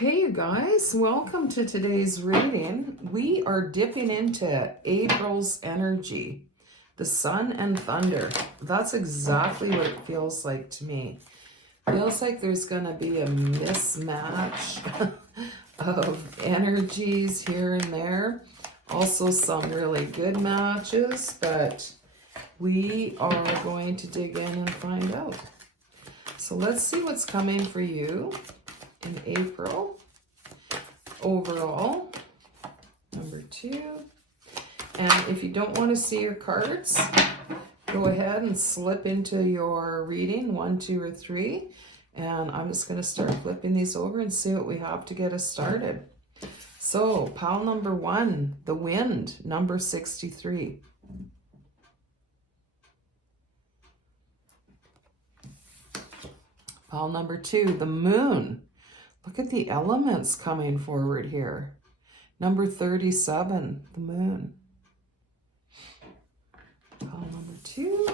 Okay, you guys, welcome to today's reading. We are dipping into April's energy, the sun and thunder. That's exactly what it feels like to me. Feels like there's going to be a mismatch of energies here and there. Also some really good matches, but we are going to dig in and find out. So let's see what's coming for you in April. Overall, number 2. And if you don't want to see your cards, go ahead and slip into your reading 1, 2, or 3. And I'm just going to start flipping these over and see what we have to get us started. So, pile number 1, the wind, number 63. Pile number 2, the moon. Look at the elements coming forward here. Number 37, the moon. Pile number 2.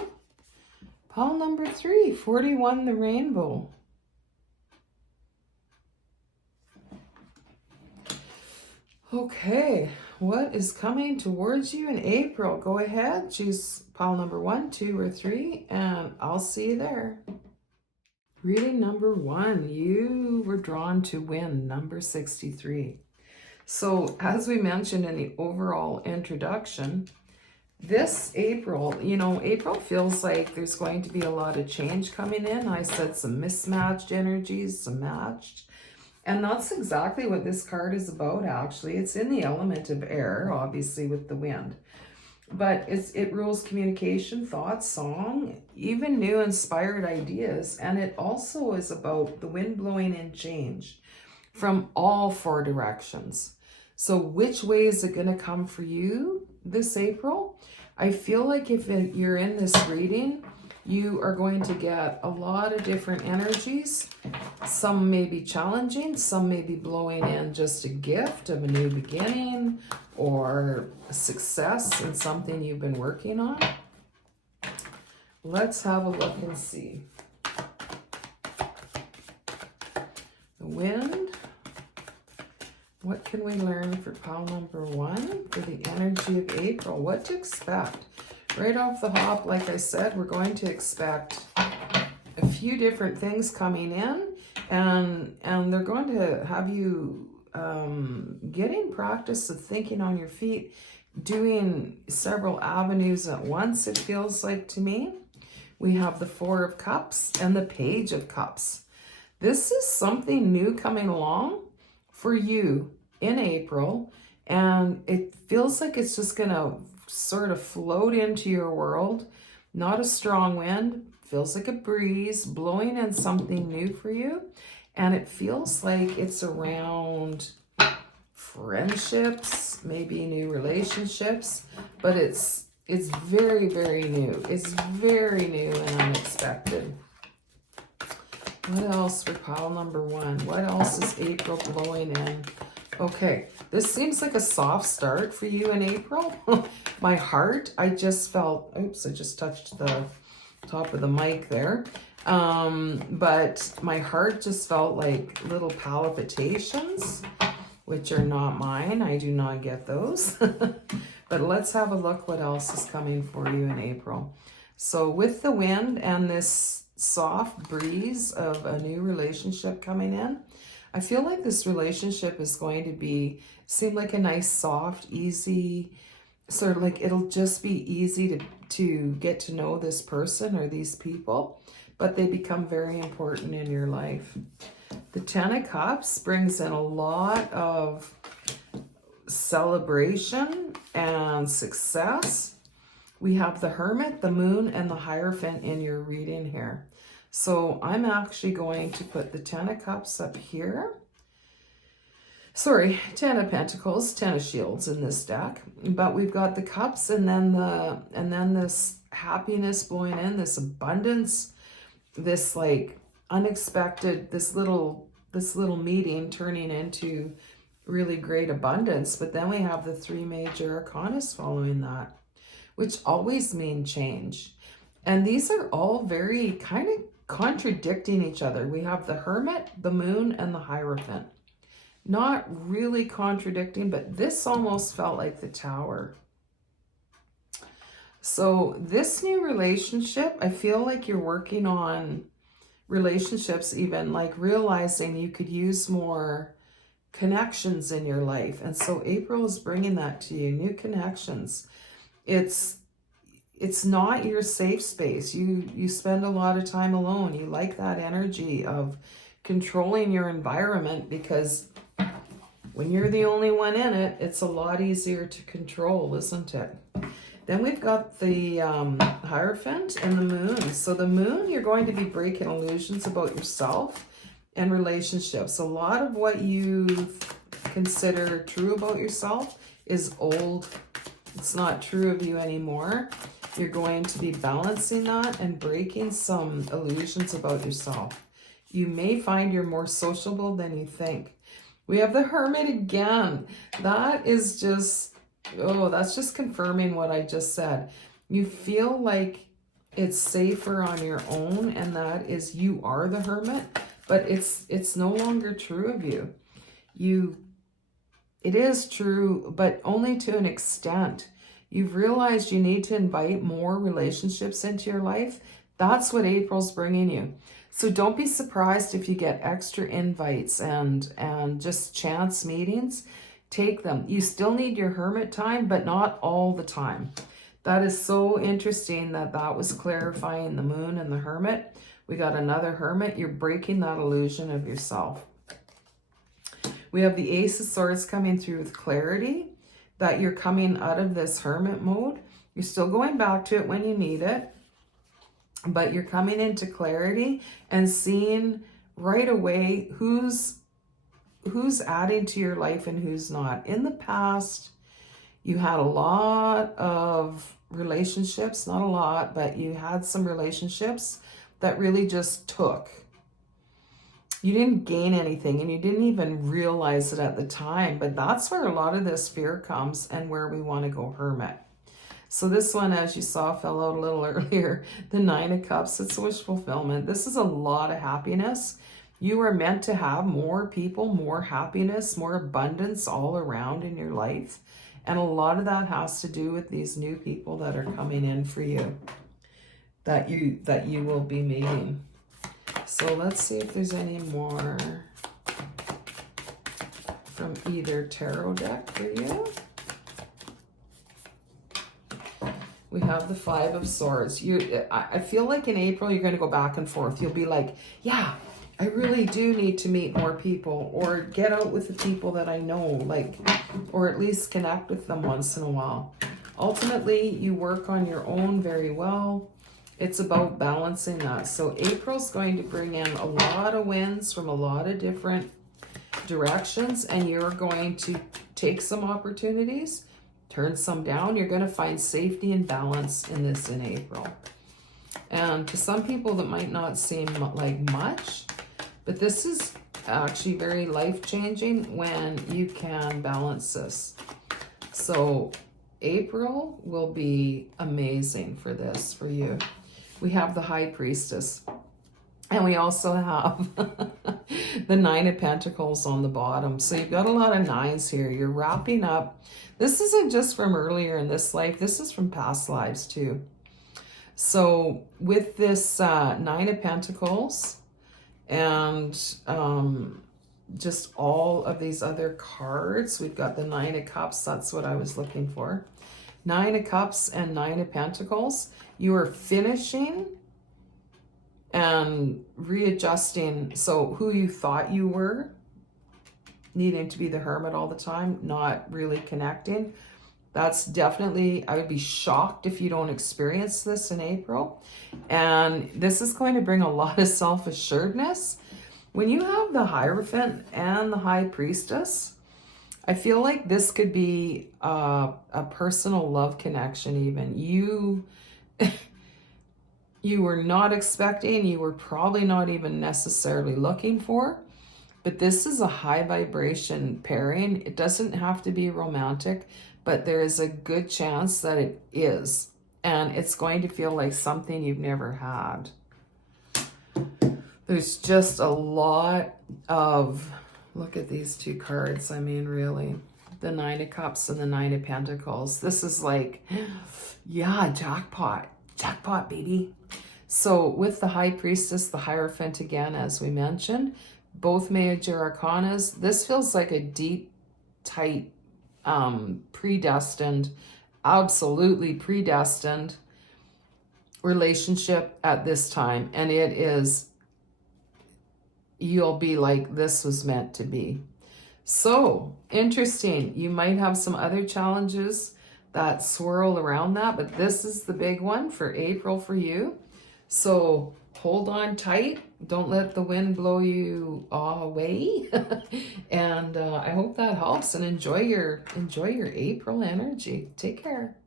Pile number 3, 41, the rainbow. Okay, what is coming towards you in April? Go ahead, choose pile number 1, 2, or 3, and I'll see you there. Reading number 1, you were drawn to wind, number 63. So as we mentioned in the overall introduction, this April, April feels like there's going to be a lot of change coming in. I said some mismatched energies, some matched. And that's exactly what this card is about, actually. It's in the element of air, obviously, with the wind. But it rules communication, thought, song, even new inspired ideas. And it also is about the wind blowing in change from all 4 directions. So which way is it going to come for you this April? I feel like if you're in this reading, you are going to get a lot of different energies. Some may be challenging, some may be blowing in just a gift of a new beginning or success in something you've been working on. Let's have a look and see. The wind. What can we learn for pile number 1 for the energy of April? What to expect? Right off the hop, like I said, we're going to expect a few different things coming in, and they're going to have you getting practice of thinking on your feet, doing several avenues at once, it feels like to me. We have the 4 of Cups and the Page of Cups. This is something new coming along for you in April, and it feels like it's just going to sort of float into your world. Not a strong wind, feels like a breeze blowing in something new for you, and it feels like it's around friendships, maybe new relationships, but it's very, very new. It's very new and unexpected. What else for pile number 1? What else is April blowing in? Okay, this seems like a soft start for you in April. My heart, I just felt, oops, I just touched the top of the mic there. But my heart just felt like little palpitations, which are not mine. I do not get those. But let's have a look what else is coming for you in April. So with the wind and this soft breeze of a new relationship coming in, I feel like this relationship is going to seem like a nice, soft, easy, sort of like it'll just be easy to get to know this person or these people, but they become very important in your life. The 10 of Cups brings in a lot of celebration and success. We have the Hermit, the Moon, and the Hierophant in your reading here. So I'm actually going to put the 10 of Cups up here. Sorry, 10 of Pentacles, 10 of Shields in this deck. But we've got the Cups and then this happiness blowing in, this abundance, this like unexpected, this little meeting turning into really great abundance. But then we have the 3 major arcanas following that, which always mean change. And these are all very kind of contradicting each other. We have the Hermit, the Moon, and the Hierophant. not really contradicting, but this almost felt like the Tower. So this new relationship, I feel like you're working on relationships, even like realizing you could use more connections in your life. And so April is bringing that to you, new connections. It's not your safe space. You spend a lot of time alone. You like that energy of controlling your environment, because when you're the only one in it, it's a lot easier to control, isn't it? Then we've got the Hierophant and the Moon. So the Moon, you're going to be breaking illusions about yourself and relationships. A lot of what you consider true about yourself is old. It's not true of you anymore. You're going to be balancing that and breaking some illusions about yourself. You may find you're more sociable than you think. We have the Hermit again. That is just, oh, that's just confirming what I just said. You feel like it's safer on your own, and that is, you are the Hermit, but it's no longer true of you. It is true, but only to an extent. You've realized you need to invite more relationships into your life. That's what April's bringing you. So don't be surprised if you get extra invites and just chance meetings. Take them. You still need your hermit time, but not all the time. That is so interesting that was clarifying the Moon and the Hermit. We got another Hermit. You're breaking that illusion of yourself. We have the Ace of Swords coming through with clarity, that you're coming out of this hermit mode. You're still going back to it when you need it, but you're coming into clarity and seeing right away who's adding to your life and who's not. In the past, you had a lot of relationships, not a lot, but you had some relationships that really just took. You didn't gain anything, and you didn't even realize it at the time, but that's where a lot of this fear comes and where we want to go hermit. So this one, as you saw, fell out a little earlier. The Nine of Cups, it's wish fulfillment. This is a lot of happiness. You are meant to have more people, more happiness, more abundance all around in your life. And a lot of that has to do with these new people that are coming in for you, that you will be meeting. So let's see if there's any more from either tarot deck for you. We have the Five of Swords. I feel like in April you're going to go back and forth. You'll be like, yeah, I really do need to meet more people, or get out with the people that I know, like, or at least connect with them once in a while. Ultimately, you work on your own very well. It's about balancing that. So April's going to bring in a lot of wins from a lot of different directions, and you're going to take some opportunities, turn some down. You're going to find safety and balance in this in April. And to some people that might not seem like much, but this is actually very life-changing when you can balance this. So April will be amazing for this, for you. We have the High Priestess, and we also have the Nine of Pentacles on the bottom. So you've got a lot of nines here. You're wrapping up. This isn't just from earlier in this life. This is from past lives too. So with this Nine of Pentacles and just all of these other cards, we've got the Nine of Cups. That's what I was looking for. Nine of Cups and Nine of Pentacles. You are finishing and readjusting. So who you thought you were, needing to be the hermit all the time, not really connecting. That's definitely, I would be shocked if you don't experience this in April. And this is going to bring a lot of self-assuredness. When you have the Hierophant and the High Priestess, I feel like this could be a personal love connection even. You were not expecting, you were probably not even necessarily looking for, but this is a high vibration pairing. It doesn't have to be romantic, but there is a good chance that it is. And it's going to feel like something you've never had. There's just a lot of Look at these two cards. I mean, really. The Nine of Cups and the Nine of Pentacles. This is like, yeah, jackpot. Jackpot, baby. So with the High Priestess, the Hierophant again, as we mentioned, both Major Arcanas, this feels like a deep, tight, predestined, absolutely predestined relationship at this time. And it is, you'll be like, this was meant to be. So interesting. You might have some other challenges that swirl around that, but this is the big one for April for you. So hold on tight. Don't let the wind blow you away. And I hope that helps, and enjoy your April energy. Take care.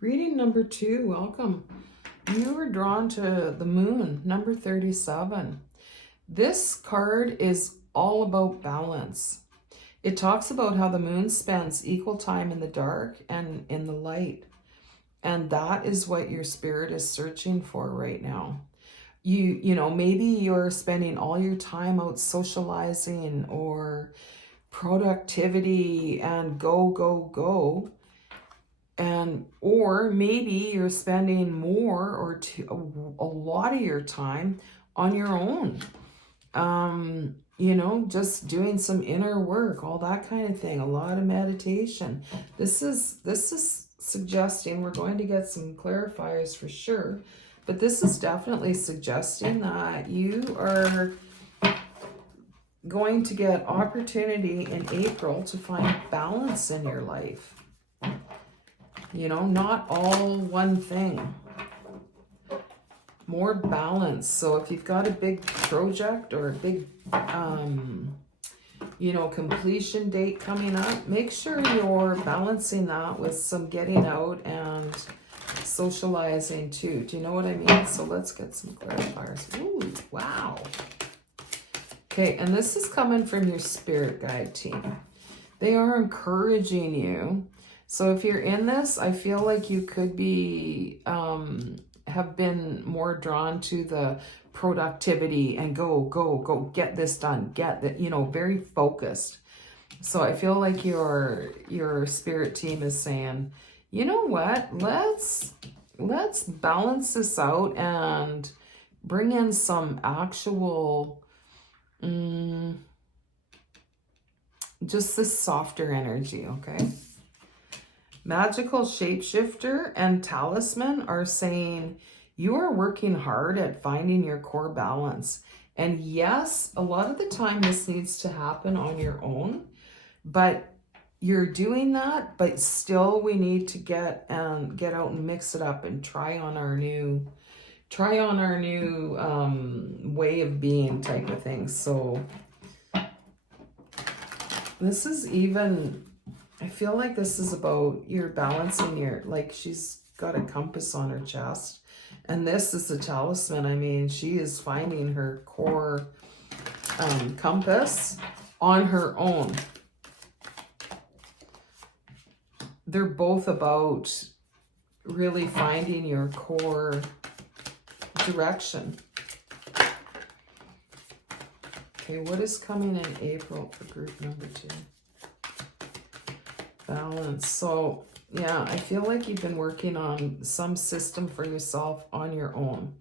Reading number 2, welcome. You were drawn to the Moon, number 37. This card is all about balance. It talks about how the moon spends equal time in the dark and in the light. And that is what your spirit is searching for right now. You know, maybe you're spending all your time out socializing or productivity and go. And or maybe you're spending more or a lot of your time on your own. You know, just doing some inner work, all that kind of thing, a lot of meditation. This is suggesting, we're going to get some clarifiers for sure, but this is definitely suggesting that you are going to get opportunity in April to find balance in your life. You know, not all one thing. More balance. So if you've got a big project or a big, you know, completion date coming up, make sure you're balancing that with some getting out and socializing too. Do you know what I mean? So let's get some clarifiers. Ooh, wow. Okay, and this is coming from your spirit guide team. They are encouraging you. So if you're in this, I feel like you could be, have been more drawn to the productivity and go, get this done, get that, you know, very focused. So I feel like your spirit team is saying, you know what, let's balance this out and bring in some actual, just this softer energy, okay? Magical Shapeshifter and Talisman are saying you are working hard at finding your core balance. And yes, a lot of the time this needs to happen on your own, but you're doing that, but still we need to get out and mix it up and try on our new way of being type of thing. So this is even, I feel like this is about you're balancing your, like she's got a compass on her chest. And this is the talisman. I mean, she is finding her core compass on her own. They're both about really finding your core direction. Okay, what is coming in April for group number 2? Balance. So yeah, I feel like you've been working on some system for yourself on your own.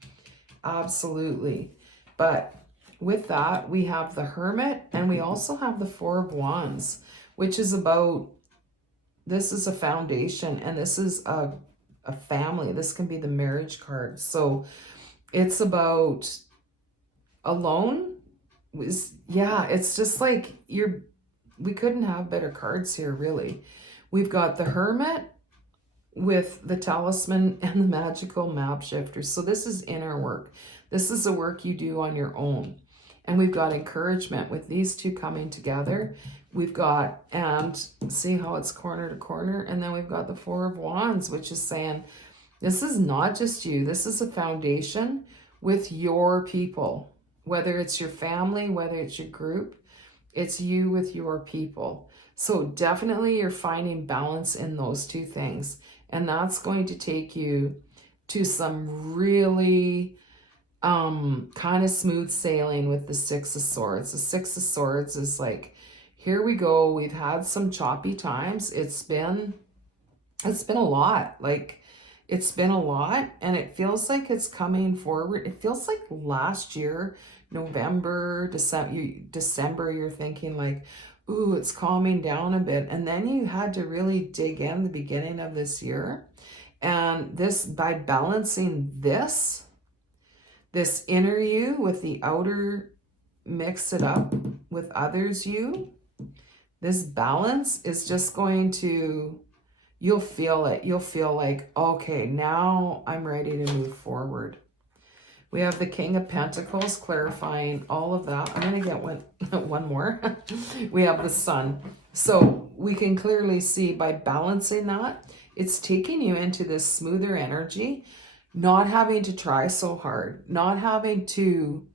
Absolutely. But with that, we have the Hermit and we also have the Four of Wands, which is about, this is a foundation and this is a family. This can be the marriage card. So it's about alone. Yeah, it's just like we couldn't have better cards here, really. We've got the Hermit with the Talisman and the Magical Map Shifter. So this is inner work. This is the work you do on your own. And we've got encouragement with these two coming together. We've got, and see how it's corner to corner. And then we've got the Four of Wands, which is saying, this is not just you. This is a foundation with your people. Whether it's your family, whether it's your group, it's you with your people. So definitely you're finding balance in those two things. And that's going to take you to some really kind of smooth sailing with the Six of Swords. The Six of Swords is like, here we go. We've had some choppy times. It's been a lot. Like, it's been a lot, and it feels like it's coming forward. It feels like last year, November, December, you're thinking like, ooh, it's calming down a bit. And then you had to really dig in the beginning of this year. And this, by balancing this inner you with the outer, mix it up with others you, this balance is just going to, you'll feel it. You'll feel like, okay, now I'm ready to move forward. We have the King of Pentacles clarifying all of that. I'm going to get one more. We have the Sun. So we can clearly see by balancing that, it's taking you into this smoother energy, not having to try so hard, not having to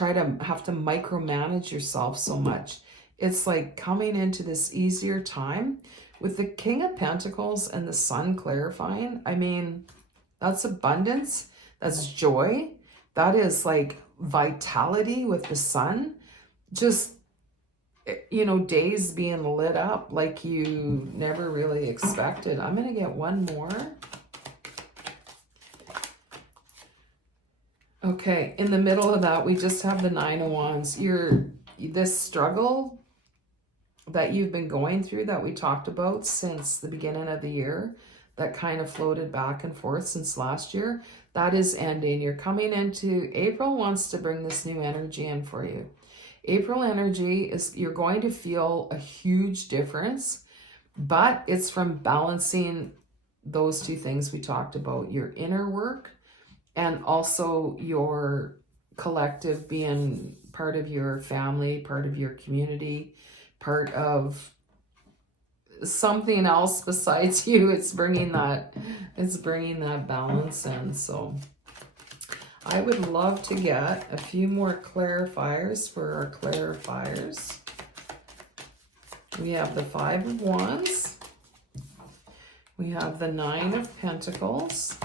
have to micromanage yourself so much. It's like coming into this easier time with the King of Pentacles and the Sun clarifying. I mean, that's abundance, that's joy, that is like vitality with the Sun. Just, you know, days being lit up like you never really expected. I'm going to get one more. Okay, in the middle of that, we just have the Nine of Wands. This struggle that you've been going through that we talked about since the beginning of the year, that kind of floated back and forth since last year, that is ending. You're coming into, April wants to bring this new energy in for you. April energy is, you're going to feel a huge difference, but it's from balancing those two things we talked about, your inner work and also your collective, being part of your family, part of your community, part of something else besides you. It's bringing that balance in. So I would love to get a few more clarifiers for our clarifiers. We have the Five of Wands. We have the Nine of Pentacles.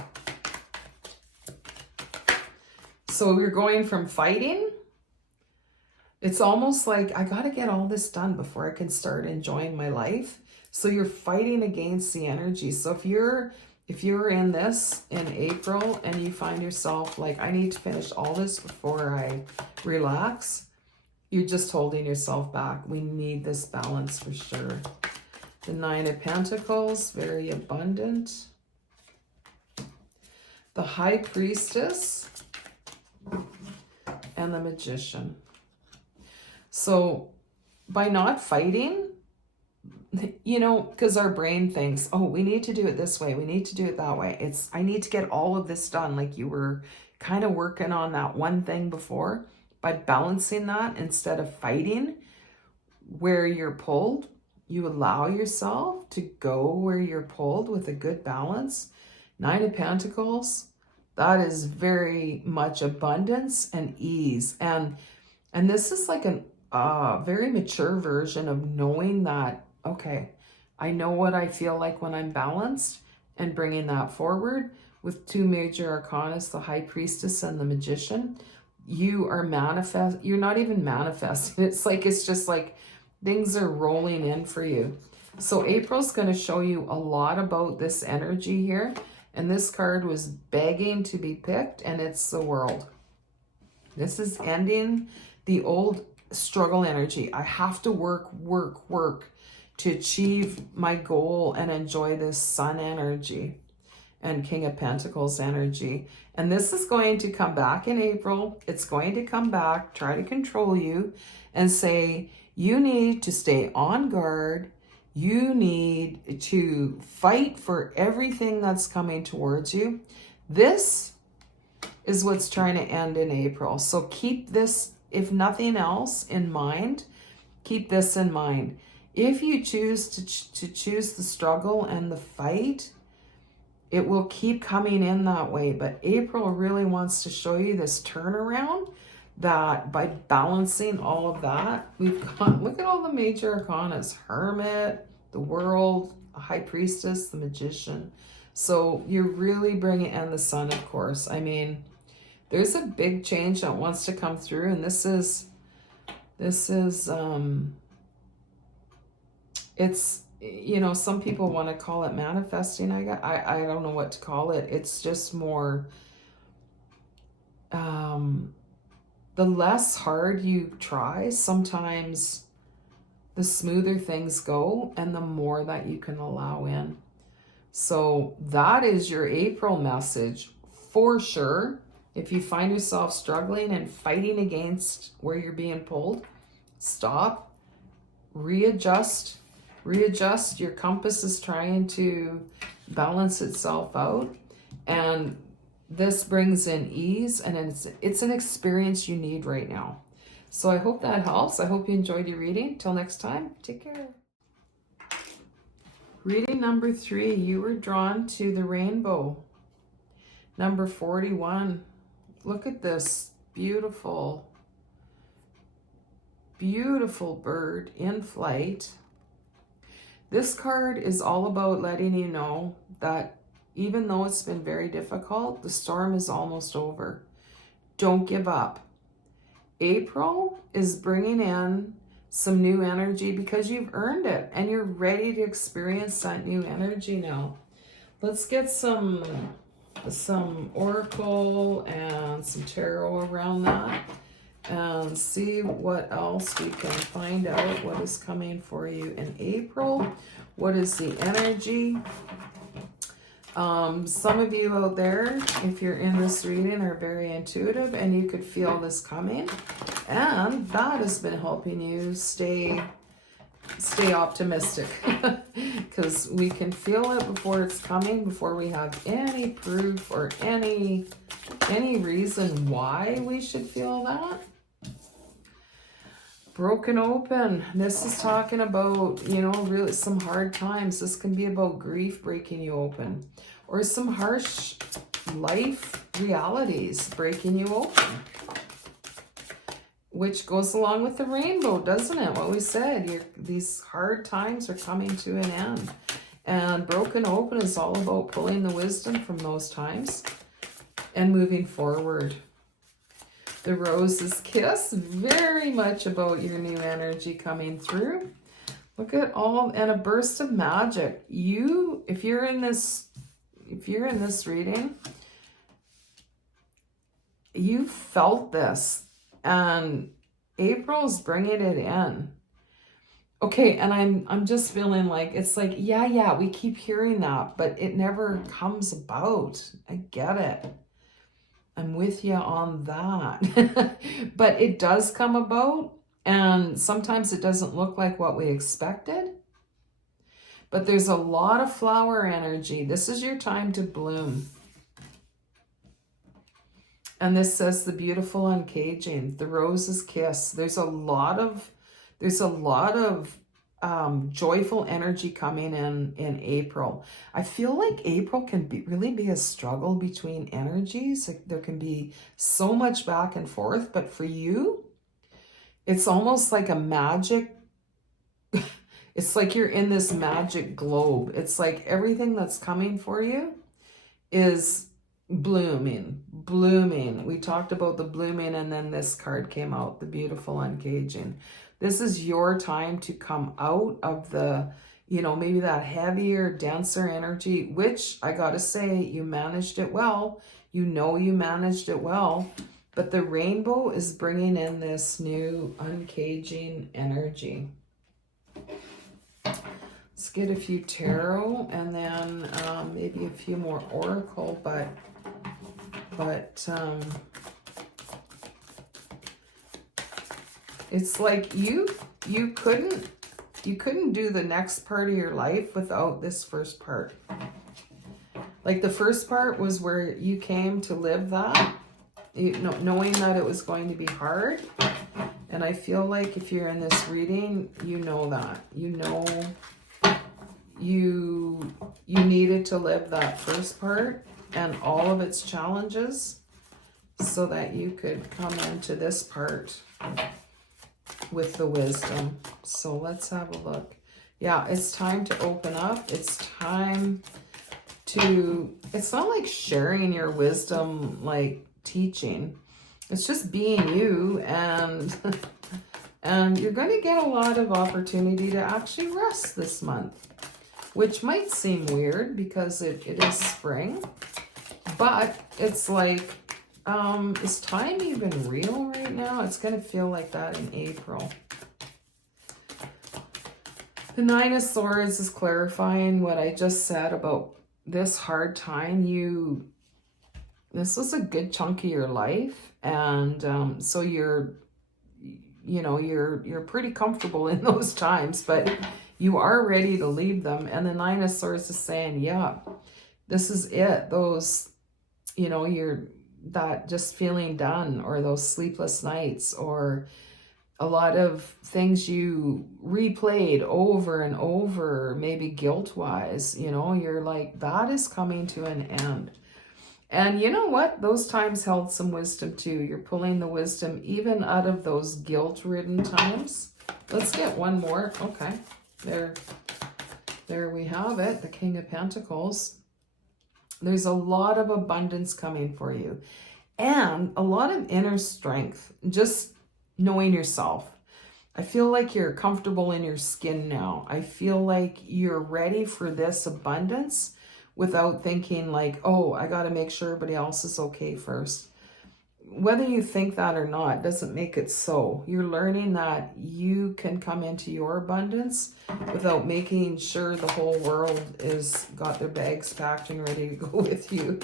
So we're going from fighting. It's almost like I got to get all this done before I can start enjoying my life. So you're fighting against the energy. So if you're in this in April and you find yourself like, I need to finish all this before I relax, you're just holding yourself back. We need this balance for sure. The Nine of Pentacles, very abundant. The High Priestess and the Magician. So by not fighting, you know, because our brain thinks, oh, we need to do it this way, we need to do it that way. I need to get all of this done, like you were kind of working on that one thing before. By balancing that, instead of fighting where you're pulled, you allow yourself to go where you're pulled with a good balance. Nine of Pentacles, that is very much abundance and ease. And this is like a very mature version of knowing that, okay, I know what I feel like when I'm balanced, and bringing that forward with two major arcana, the High Priestess and the Magician. You're not even manifesting. It's just like things are rolling in for you. So April's going to show you a lot about this energy here. And this card was begging to be picked, and it's the World. This is ending the old struggle energy. I have to work to achieve my goal and enjoy this Sun energy and King of Pentacles energy. And this is going to come back in April. It's going to come back, try to control you and say, you need to stay on guard. You need to fight for everything that's coming towards you. This is what's trying to end in April. So keep this, if nothing else, in mind. Keep this in mind. If you choose to choose the struggle and the fight, it will keep coming in that way. But April really wants to show you this turnaround, that by balancing all of that, we've got, look at all the major arcanas: Hermit, the World, the High Priestess, the Magician. So you're really bringing in the Sun, of course. I mean, There's a big change that wants to come through, and this is it's, you know, some people want to call it manifesting. I don't know what to call it. It's just more, the less hard you try, sometimes the smoother things go and the more that you can allow in. So that is your April message for sure. If you find yourself struggling and fighting against where you're being pulled, stop, readjust. Your compass is trying to balance itself out, and this brings in ease, and it's an experience you need right now. So I hope that helps. I hope you enjoyed your reading. Till next time, take care. Reading number 3, you were drawn to the rainbow. Number 41. Look at this beautiful, beautiful bird in flight. This card is all about letting you know that even though it's been very difficult, the storm is almost over. Don't give up. April is bringing in some new energy because you've earned it and you're ready to experience that new energy now. Let's get some oracle and some tarot around that and see what else we can find out. What is coming for you in April? What is the energy? Some of you out there, if you're in this reading, are very intuitive and you could feel this coming, and that has been helping you stay optimistic because we can feel it before it's coming, before we have any proof or any reason why we should feel that. Broken open. This is talking about, you know, really some hard times. This can be about grief breaking you open, or some harsh life realities breaking you open, which goes along with the rainbow, doesn't it? What we said, these hard times are coming to an end. And broken open is all about pulling the wisdom from those times and moving forward. The rose's kiss, very much about your new energy coming through. Look at all, and a burst of magic. If you're in this reading, you felt this, and April's bringing it in. Okay, and I'm just feeling like, it's like, yeah, we keep hearing that, but it never comes about. I get it. I'm with you on that. But it does come about, and sometimes it doesn't look like what we expected. But there's a lot of flower energy. This is your time to bloom. And this says the beautiful uncaging, the rose's kiss. There's a lot of joyful energy coming in April. I feel like April can really be a struggle between energies. Like, there can be so much back and forth, but for you, it's almost like a magic. It's like you're in this magic globe. It's like everything that's coming for you is blooming. We talked about the blooming, and then this card came out, the beautiful uncaging. This is your time to come out of the, you know, maybe that heavier, denser energy, which I gotta say, you managed it well. You know you managed it well, but the rainbow is bringing in this new uncaging energy. Let's get a few tarot and then maybe a few more oracle, but it's like you couldn't do the next part of your life without this first part. Like, the first part was where you came to live that, knowing that it was going to be hard. And I feel like if you're in this reading, you know that. You know you needed to live that first part and all of its challenges so that you could come into this part with the wisdom. So let's have a look. Yeah, it's time to open up. It's time to, it's not like sharing your wisdom like teaching. It's just being you, and and you're going to get a lot of opportunity to actually rest this month, which might seem weird because it is spring, but it's like, is time even real right now? It's going to feel like that in April. The Nine of Swords is clarifying what I just said about this hard time. This was a good chunk of your life, and so you're pretty comfortable in those times, but you are ready to leave them. And the Nine of Swords is saying, yeah, this is it. Those, you're that just feeling done, or those sleepless nights, or a lot of things you replayed over and over, maybe guilt-wise, you're like, that is coming to an end. And you know what? Those times held some wisdom too. You're pulling the wisdom even out of those guilt-ridden times. Let's get one more. Okay. There we have it. The King of Pentacles. There's a lot of abundance coming for you. And a lot of inner strength. Just knowing yourself. I feel like you're comfortable in your skin now. I feel like you're ready for this abundance, without thinking like, oh, I got to make sure everybody else is okay first. Whether you think that or not doesn't make it so. You're learning that you can come into your abundance without making sure the whole world is got their bags packed and ready to go with you.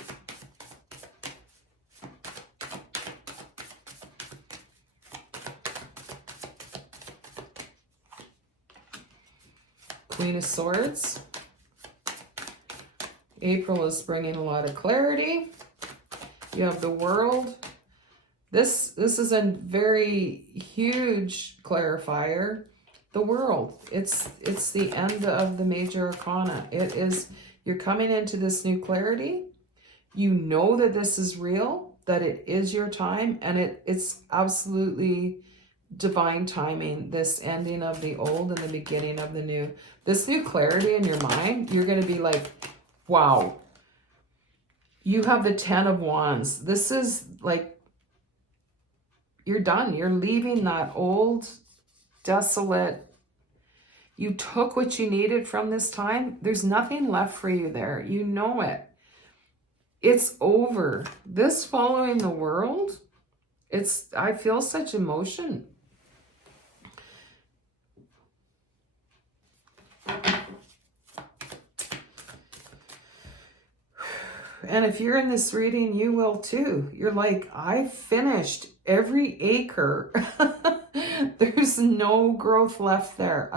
Queen of Swords. April is bringing a lot of clarity. You have the World. This is a very huge clarifier. The World. It's the end of the major arcana. It is, you're coming into this new clarity. You know that this is real, that it is your time, and it's absolutely divine timing, this ending of the old and the beginning of the new. This new clarity in your mind, you're going to be like, wow, you have the 10 of Wands. This is like, you're done. You're leaving that old, desolate. You took what you needed from this time. There's nothing left for you there. You know it. It's over. This following the World, I feel such emotion. And if you're in this reading, you will too. You're like, I finished every acre. There's no growth left there.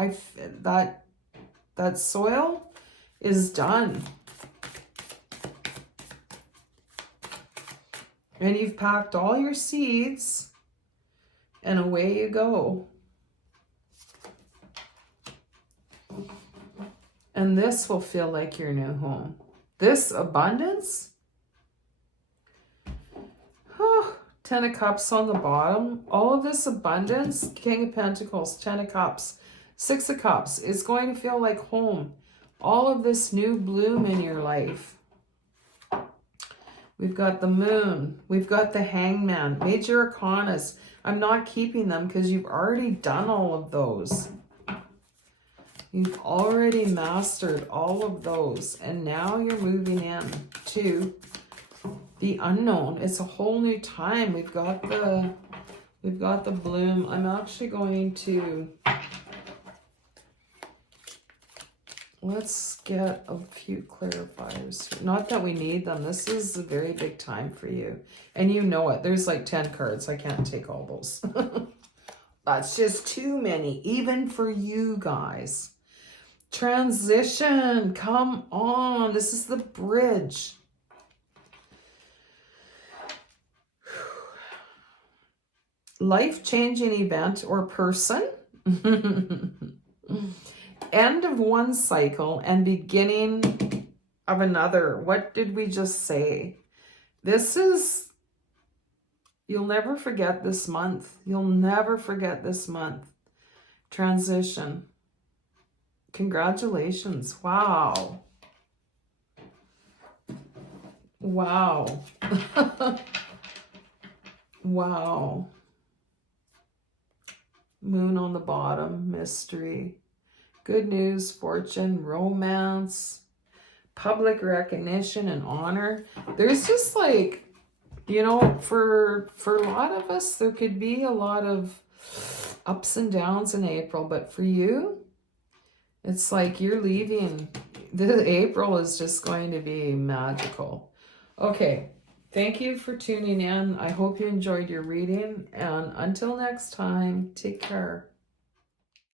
That soil is done. And you've packed all your seeds and away you go. And this will feel like your new home. This abundance, 10 of Cups on the bottom, all of this abundance, King of Pentacles, 10 of Cups, 6 of Cups, is going to feel like home. All of this new bloom in your life. We've got the Moon, we've got the Hangman, major arcanas. I'm not keeping them because you've already done all of those. You've already mastered all of those, and now you're moving in to the unknown. It's a whole new time. We've got the bloom. I'm actually going to, let's get a few clarifiers. Not that we need them. This is a very big time for you, and you know it. There's like 10 cards. I can't take all those. That's just too many, even for you guys. Transition, come on. This is the bridge. Life-changing event or person. End of one cycle and beginning of another. What did we just say? This is, you'll never forget this month. You'll never forget this month. Transition. Congratulations. Wow. Wow. Wow. Moon on the bottom, mystery. Good news, fortune, romance, public recognition and honor. There's just like, you know, for a lot of us, there could be a lot of ups and downs in April, but for you, it's like you're leaving. The April is just going to be magical. Okay, thank you for tuning in. I hope you enjoyed your reading, and until next time, take care.